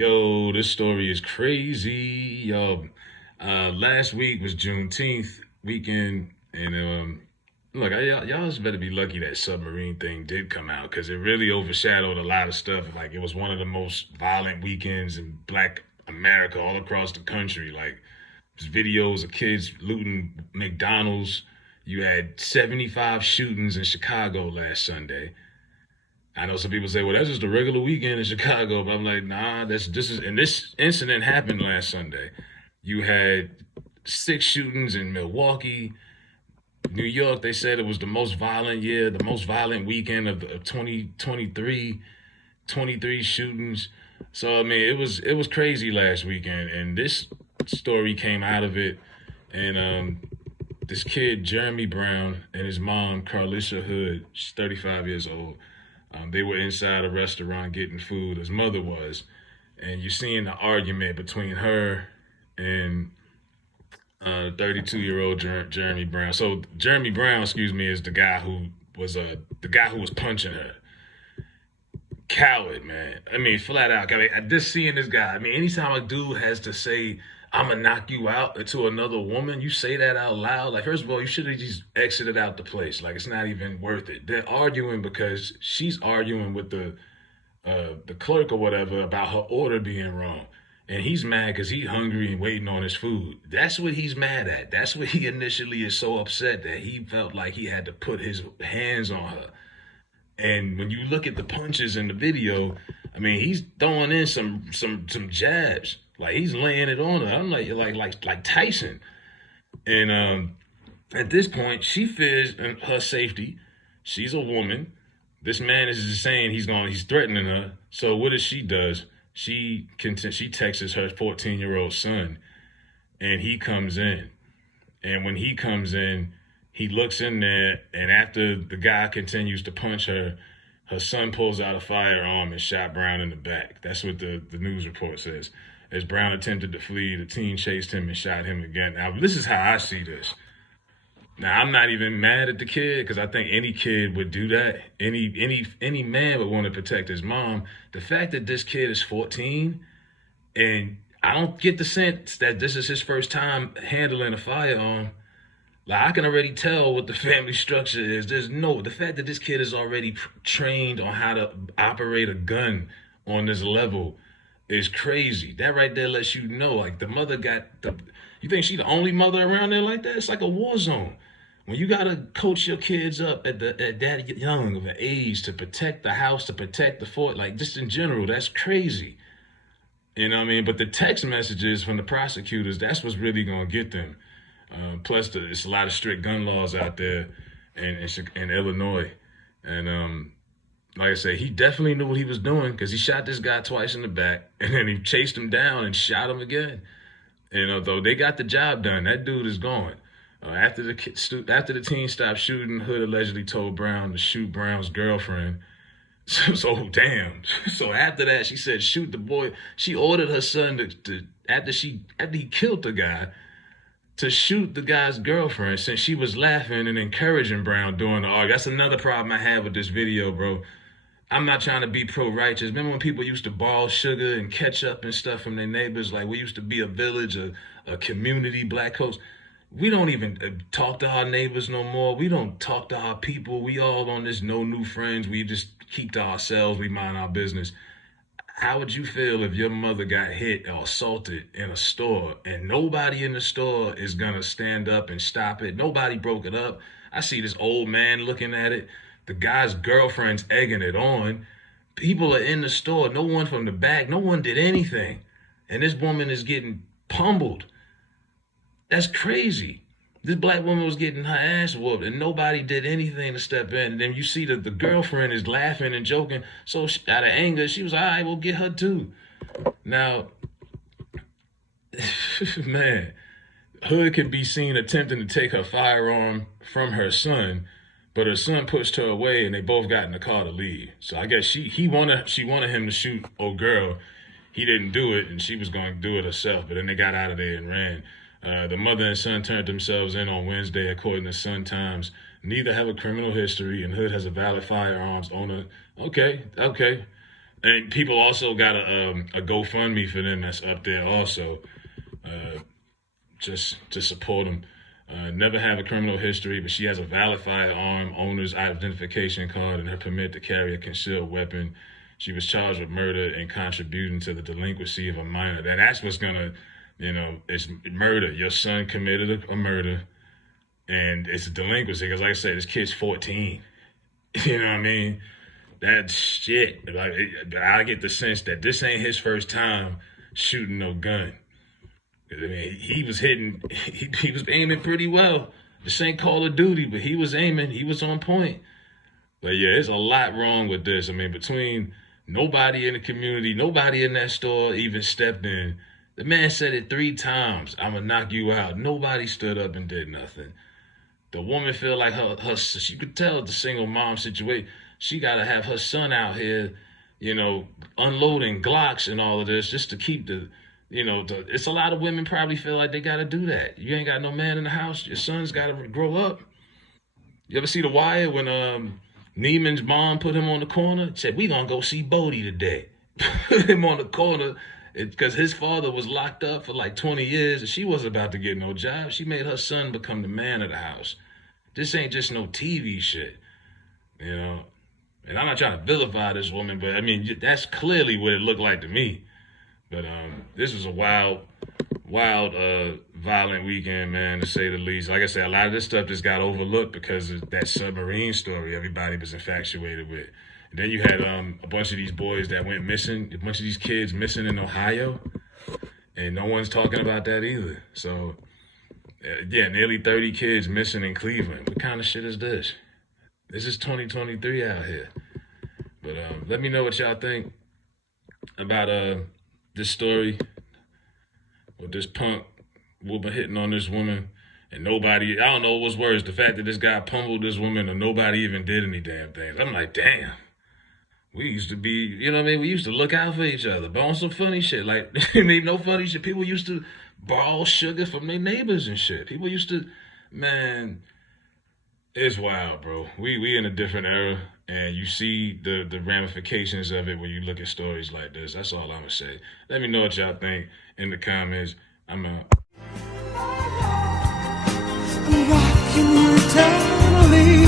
Yo, this story is crazy. Yo, last week was Juneteenth weekend, and look, y'all just better be lucky that submarine thing did come out because it really overshadowed a lot of stuff. Like it was one of the most violent weekends in Black America all across the country. Like there's videos of kids looting McDonald's. You had 75 shootings in Chicago last Sunday. I know some people say, well, that's just a regular weekend in Chicago, but I'm like, nah, and this incident happened last Sunday. You had six shootings in Milwaukee, New York. They said it was the most violent year, the most violent weekend of 2023, 23 shootings. So I mean, it was crazy last weekend, and this story came out of it, and this kid Jeremy Brown and his mom Carlisha Hood, she's 35 years old. They were inside a restaurant getting food. His mother was, and you're seeing the argument between her and 32-year-old Jeremy Brown. So Jeremy Brown, excuse me, is the guy who was punching her. Coward, man. I mean, flat out. I mean, just seeing this guy. I mean, anytime a dude has to say, "I'm gonna knock you out" to another woman, you say that out loud. Like, first of all, you should have just exited out the place. Like, it's not even worth it. They're arguing because she's arguing with the clerk or whatever about her order being wrong. And he's mad because he's hungry and waiting on his food. That's what he's mad at. That's what he initially is so upset that he felt like he had to put his hands on her. And when you look at the punches in the video, I mean, he's throwing in some jabs. Like he's laying it on her. I'm like Tyson. And at this point, she fears her safety. She's a woman. This man is just saying he's threatening her. So what does she does? She texts her 14-year-old son, and he comes in. And when he comes in, he looks in there, and after the guy continues to punch her, her son pulls out a firearm and shot Brown in the back. That's what the news report says. As Brown attempted to flee, the teen chased him and shot him again. Now, this is how I see this. Now, I'm not even mad at the kid because I think any kid would do that. Any man would want to protect his mom. The fact that this kid is 14 and I don't get the sense that this is his first time handling a firearm. Like I can already tell what the family structure is. The fact that this kid is already trained on how to operate a gun on this level is crazy. That right there lets you know, like the mother you think she the only mother around there like that? It's like a war zone. When you gotta coach your kids up at that young of an age to protect the house, to protect the fort, like just in general, that's crazy. You know what I mean? But the text messages from the prosecutors, that's what's really gonna get them. Plus, there's a lot of strict gun laws out there in Illinois. And like I say, he definitely knew what he was doing because he shot this guy twice in the back and then he chased him down and shot him again. You know, though they got the job done, that dude is gone. After the teen stopped shooting, Hood allegedly told Brown to shoot Brown's girlfriend. So damn. So after that, she said, shoot the boy. She ordered her son after he killed the guy, to shoot the guy's girlfriend since she was laughing and encouraging Brown during the argument. That's another problem I have with this video, bro. I'm not trying to be pro-righteous. Remember when people used to borrow sugar and ketchup and stuff from their neighbors? Like we used to be a village, a community, black folks. We don't even talk to our neighbors no more. We don't talk to our people. We all on this no new friends. We just keep to ourselves. We mind our business. How would you feel if your mother got hit or assaulted in a store and nobody in the store is going to stand up and stop it? Nobody broke it up. I see this old man looking at it. The guy's girlfriend's egging it on. People are in the store. No one from the back. No one did anything. And this woman is getting pummeled. That's crazy. This black woman was getting her ass whooped and nobody did anything to step in. And then you see that the girlfriend is laughing and joking. So out of anger, she was, all right, we'll get her too. Now, man, Hood could be seen attempting to take her firearm from her son, but her son pushed her away and they both got in the car to leave. So I guess she wanted him to shoot old girl. He didn't do it and she was going to do it herself, but then they got out of there and ran. The mother and son turned themselves in on Wednesday, according to Sun Times. Neither have a criminal history, and Hood has a valid firearms owner. Okay. And people also got a GoFundMe for them that's up there also, uh, just to support them. Never have a criminal history, but she has a valid firearm owner's identification card and her permit to carry a concealed weapon. She was charged with murder and contributing to the delinquency of a minor. That's what's gonna, it's murder. Your son committed a murder, and it's a delinquency because, like I said, this kid's 14. You know what I mean? That shit. Like, I get the sense that this ain't his first time shooting no gun. I mean, he was hitting, he was aiming pretty well. This ain't Call of Duty, but he was aiming, he was on point. But yeah, there's a lot wrong with this. I mean, between nobody in the community, nobody in that store even stepped in. The man said it 3 times, "I'm gonna knock you out." Nobody stood up and did nothing. The woman feel like she could tell the single mom situation. She gotta have her son out here, unloading Glocks and all of this just to keep it's a lot of women probably feel like they gotta do that. You ain't got no man in the house. Your son's gotta grow up. You ever see The Wire when Neiman's mom put him on the corner? Said, "We gonna go see Bodie today." Put him on the corner because his father was locked up for like 20 years and she wasn't about to get no job. She made her son become the man of the house. This ain't just no TV shit, And I'm not trying to vilify this woman, but I mean, that's clearly what it looked like to me. But this was a wild, violent weekend, man, to say the least. Like I said, a lot of this stuff just got overlooked because of that submarine story everybody was infatuated with. And then you had a bunch of these boys that went missing, a bunch of these kids missing in Ohio, and no one's talking about that either. So, yeah, nearly 30 kids missing in Cleveland. What kind of shit is this? This is 2023 out here. But let me know what y'all think about this story with this punk woman hitting on this woman and nobody, I don't know what's worse, the fact that this guy pummeled this woman and nobody even did any damn things. I'm like, damn. We used to be, you know what I mean? We used to look out for each other, but on some funny shit. Like, I mean, no funny shit. People used to borrow sugar from their neighbors and shit. People used to, man, it's wild, bro. We in a different era, and you see the ramifications of it when you look at stories like this. That's all I'm gonna say. Let me know what y'all think in the comments. I'm rocking you eternally.